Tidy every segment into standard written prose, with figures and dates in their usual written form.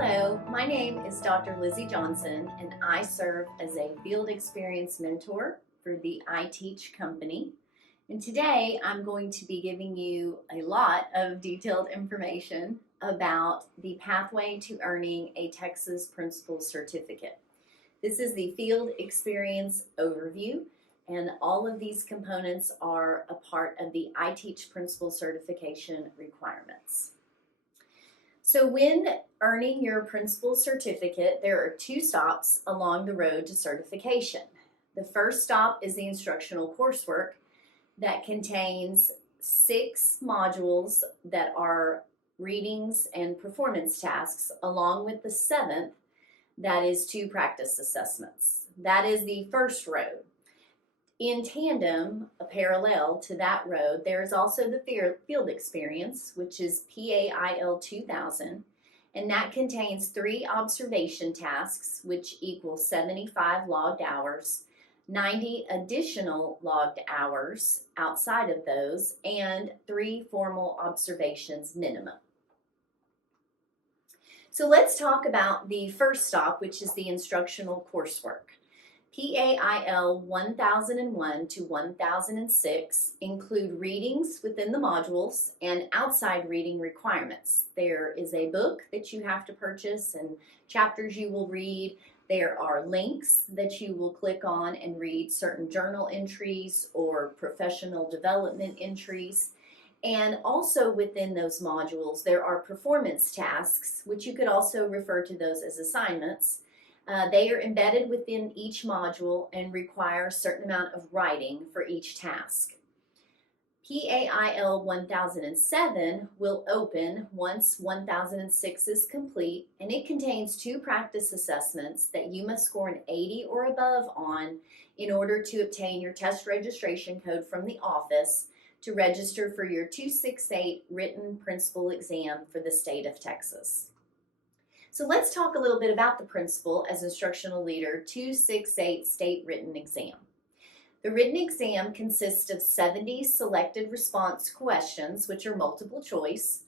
Hello, my name is Dr. Lizzie Johnson, and I serve as a field experience mentor for the iteach company. And today I'm going to be giving you a lot of detailed information about the pathway to earning a Texas Principal Certificate. This is the field experience overview, and all of these components are a part of the iteach Principal Certification requirements. So when earning your principal certificate, there are two stops along the road to certification. The first stop is the instructional coursework that contains 6 modules that are readings and performance tasks, along with the 7th that is 2 practice assessments. That is the first road. In tandem, a parallel to that road, there is also the field experience, which is PASL 2000, and that contains 3 observation tasks, which equal 75 logged hours, 90 additional logged hours outside of those, and 3 formal observations minimum. So let's talk about the first stop, which is the instructional coursework. PASL 1001 to 1006 include readings within the modules and outside reading requirements. There is a book that you have to purchase and chapters you will read. There are links that you will click on and read certain journal entries or professional development entries. And also within those modules, there are performance tasks, which you could also refer to those as assignments. They are embedded within each module and require a certain amount of writing for each task. PASL 1007 will open once 1006 is complete, and it contains 2 practice assessments that you must score an 80 or above on in order to obtain your test registration code from the office to register for your 268 written principal exam for the state of Texas. So let's talk a little bit about the Principal as Instructional Leader 268 State Written Exam. The written exam consists of 70 selected response questions, which are multiple choice,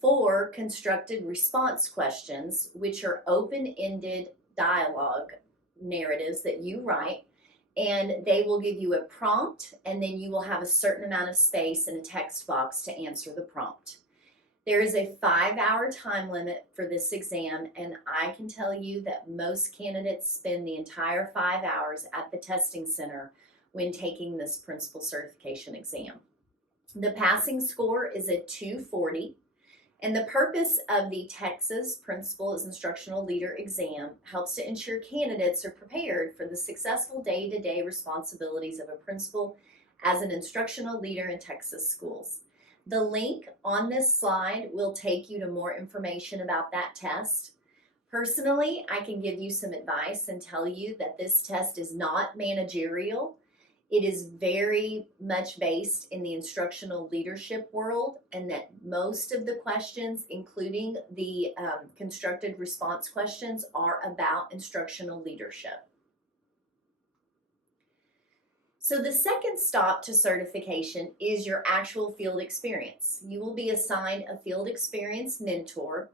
4 constructed response questions, which are open-ended dialogue narratives that you write, and they will give you a prompt, and then you will have a certain amount of space in a text box to answer the prompt. There is a 5-hour time limit for this exam, and I can tell you that most candidates spend the entire 5 hours at the testing center when taking this principal certification exam. The passing score is a 240, and the purpose of the Texas Principal as Instructional Leader exam helps to ensure candidates are prepared for the successful day-to-day responsibilities of a principal as an instructional leader in Texas schools. The link on this slide will take you to more information about that test. Personally, I can give you some advice and tell you that this test is not managerial. It is very much based in the instructional leadership world, and that most of the questions, including the constructed response questions, are about instructional leadership. So the second stop to certification is your actual field experience. You will be assigned a field experience mentor,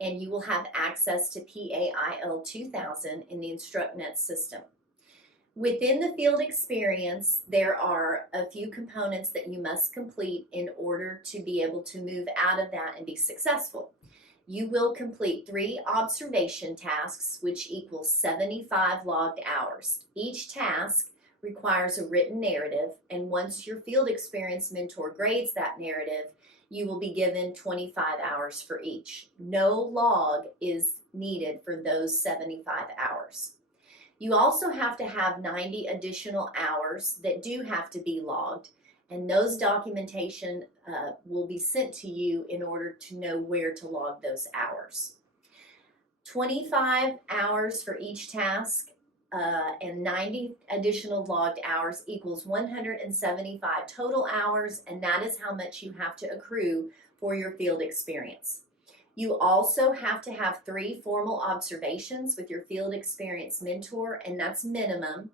and you will have access to PASL 2000 in the InstructNet system. Within the field experience, there are a few components that you must complete in order to be able to move out of that and be successful. You will complete 3 observation tasks, which equals 75 logged hours. Each task requires a written narrative, and once your field experience mentor grades that narrative, you will be given 25 hours for each. No log is needed for those 75 hours. You also have to have 90 additional hours that do have to be logged, and those documentation will be sent to you in order to know where to log those hours. 25 hours for each task and 90 additional logged hours equals 175 total hours, and that is how much you have to accrue for your field experience. You also have to have 3 formal observations with your field experience mentor, and that's minimum,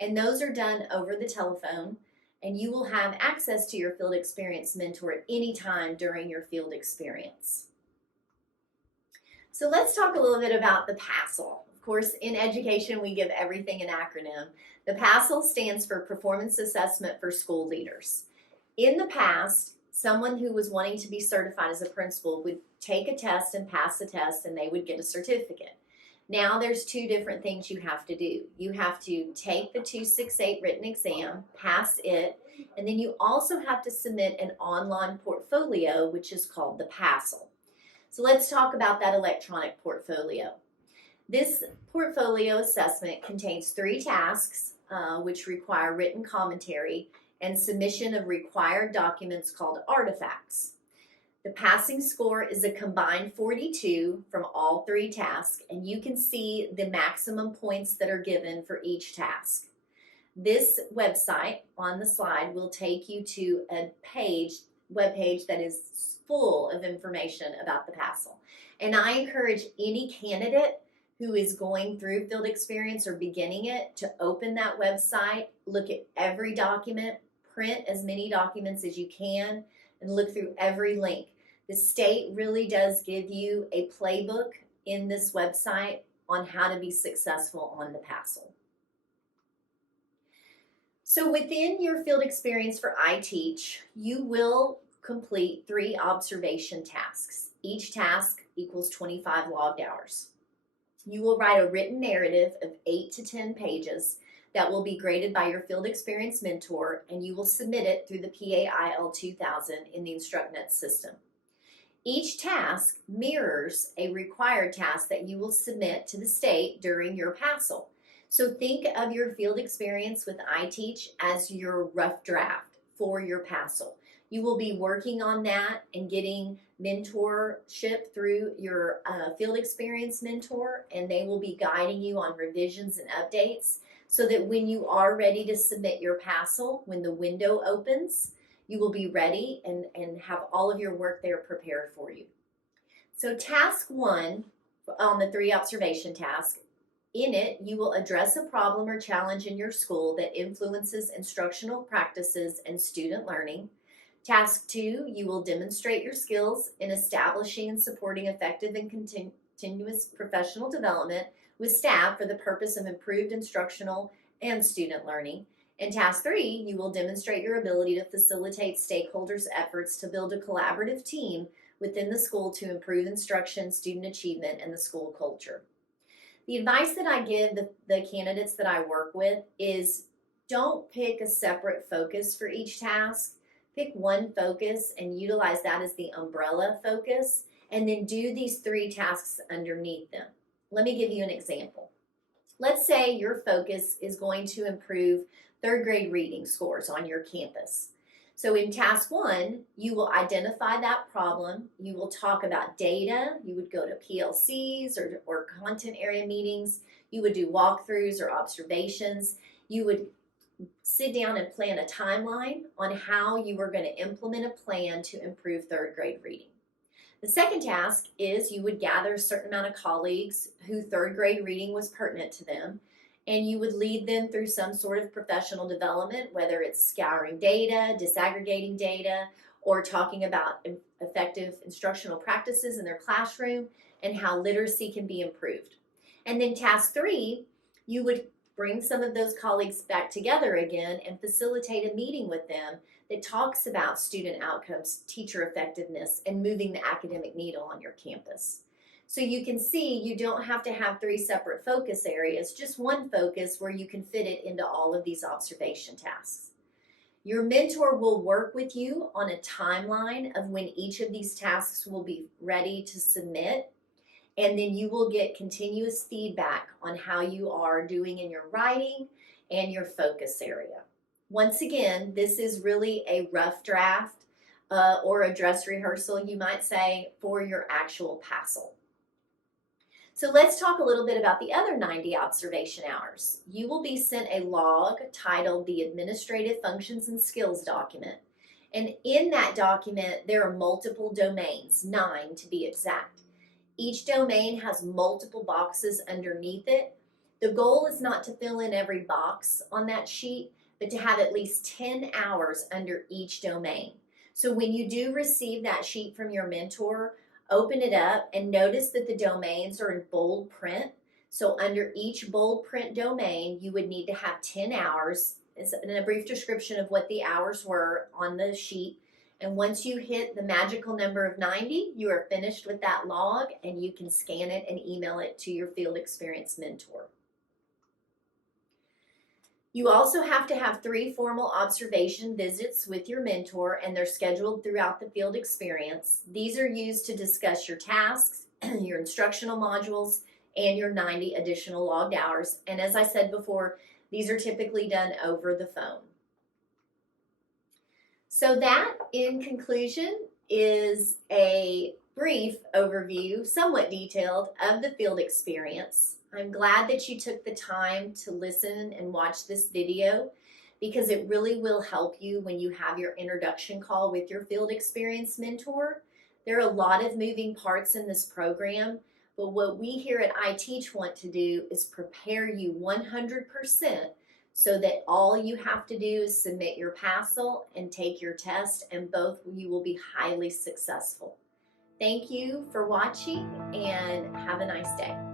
and those are done over the telephone, and you will have access to your field experience mentor at any time during your field experience. So let's talk a little bit about the PASL. Of course, in education, we give everything an acronym. The PASL stands for Performance Assessment for School Leaders. In the past, someone who was wanting to be certified as a principal would take a test and pass the test, and they would get a certificate. Now there's two different things you have to do. You have to take the 268 written exam, pass it, and then you also have to submit an online portfolio, which is called the PASL. So let's talk about that electronic portfolio. This portfolio assessment contains 3 tasks, which require written commentary and submission of required documents called artifacts. The passing score is a combined 42 from all 3 tasks, and you can see the maximum points that are given for each task. This website on the slide will take you to a web page that is full of information about the PASL. And I encourage any candidate who is going through field experience or beginning it to open that website, look at every document, print as many documents as you can, and look through every link. The state really does give you a playbook in this website on how to be successful on the PASL. So within your field experience for iteach, you will complete 3 observation tasks. Each task equals 25 logged hours. You will write a written narrative of 8 to 10 pages that will be graded by your field experience mentor, and you will submit it through the PASL 2000 in the Instructional system. Each task mirrors a required task that you will submit to the state during your PASL. So think of your field experience with iteach as your rough draft for your PASL. You will be working on that and getting mentorship through your field experience mentor, and they will be guiding you on revisions and updates so that when you are ready to submit your PASL, when the window opens, you will be ready and have all of your work there prepared for you. So task 1 on the 3 observation tasks, in it, you will address a problem or challenge in your school that influences instructional practices and student learning. Task 2, you will demonstrate your skills in establishing and supporting effective and continuous professional development with staff for the purpose of improved instructional and student learning. And task 3, you will demonstrate your ability to facilitate stakeholders' efforts to build a collaborative team within the school to improve instruction, student achievement, and the school culture. The advice that I give the candidates that I work with is don't pick a separate focus for each task. Pick one focus and utilize that as the umbrella focus, and then do these 3 tasks underneath them. Let me give you an example. Let's say your focus is going to improve 3rd grade reading scores on your campus. So in task 1, you will identify that problem. You will talk about data. You would go to PLCs or content area meetings. You would do walkthroughs or observations. You would sit down and plan a timeline on how you were going to implement a plan to improve 3rd grade reading. The second task is you would gather a certain amount of colleagues who 3rd grade reading was pertinent to them, and you would lead them through some sort of professional development, whether it's scouring data, disaggregating data, or talking about effective instructional practices in their classroom and how literacy can be improved. And then task 3, you would bring some of those colleagues back together again and facilitate a meeting with them that talks about student outcomes, teacher effectiveness, and moving the academic needle on your campus. So you can see you don't have to have 3 separate focus areas, just one focus where you can fit it into all of these observation tasks. Your mentor will work with you on a timeline of when each of these tasks will be ready to submit, and then you will get continuous feedback on how you are doing in your writing and your focus area. Once again, this is really a rough draft or a dress rehearsal, you might say, for your actual PASL. So let's talk a little bit about the other 90 observation hours. You will be sent a log titled the Administrative Functions and Skills document. And in that document, there are multiple domains, 9 to be exact. Each domain has multiple boxes underneath it. The goal is not to fill in every box on that sheet, but to have at least 10 hours under each domain. So when you do receive that sheet from your mentor, Open it up and notice that the domains are in bold print. So under each bold print domain, you would need to have 10 hours. It's a brief description of what the hours were on the sheet. And once you hit the magical number of 90, you are finished with that log and you can scan it and email it to your field experience mentor. You also have to have 3 formal observation visits with your mentor, and they're scheduled throughout the field experience. These are used to discuss your tasks, your instructional modules, and your 90 additional logged hours. And as I said before, these are typically done over the phone. So that, in conclusion, is a brief overview, somewhat detailed, of the field experience. I'm glad that you took the time to listen and watch this video because it really will help you when you have your introduction call with your field experience mentor. There are a lot of moving parts in this program, but what we here at iteach want to do is prepare you 100% so that all you have to do is submit your PASL and take your test, and both you will be highly successful. Thank you for watching and have a nice day.